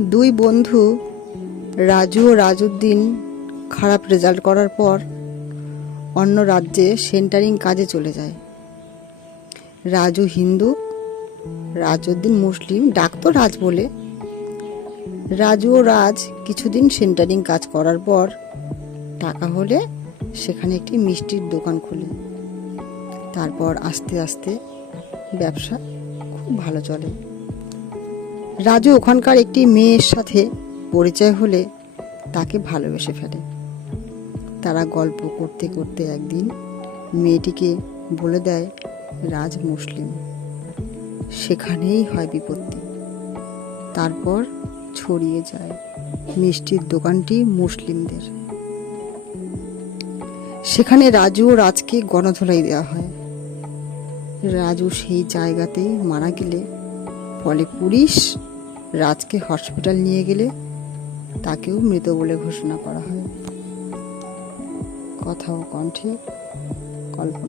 দুই বন্ধু রাজু ও রাজউদ্দিন খারাপ রেজাল্ট করার পর অন্য রাজ্যে সেন্টারিং কাজে চলে যায়। রাজু হিন্দু, রাজউদ্দিন মুসলিম, ডাকতো রাজ বলে। রাজু ও রাজ কিছুদিন সেন্টারিং কাজ করার পর টাকা হলে সেখানে একটি মিষ্টির দোকান খোলে। তারপর আস্তে আস্তে ব্যবসা খুব ভালো চলে। রাজু ওখানকার একটি মেয়ের সাথে পরিচয় হলে তাকে ভালোবেসে ফেলে। তারা গল্প করতে করতে একদিন মেয়েটিকে বলে দেয় রাজ মুসলিম। সেখানেই হয় বিপত্তি। তারপর ছড়িয়ে যায় মিষ্টির দোকানটি মুসলিমদের। সেখানে রাজু ও রাজকে গণধোলাই দেওয়া হয়। রাজু সেই জায়গাতেই মারা গেলে ফলে পুলিশ রাজকে হসপিটাল নিয়ে গেলে তাকেও মৃত বলে ঘোষণা করা হয়। কথা ও কণ্ঠে কল্পনা।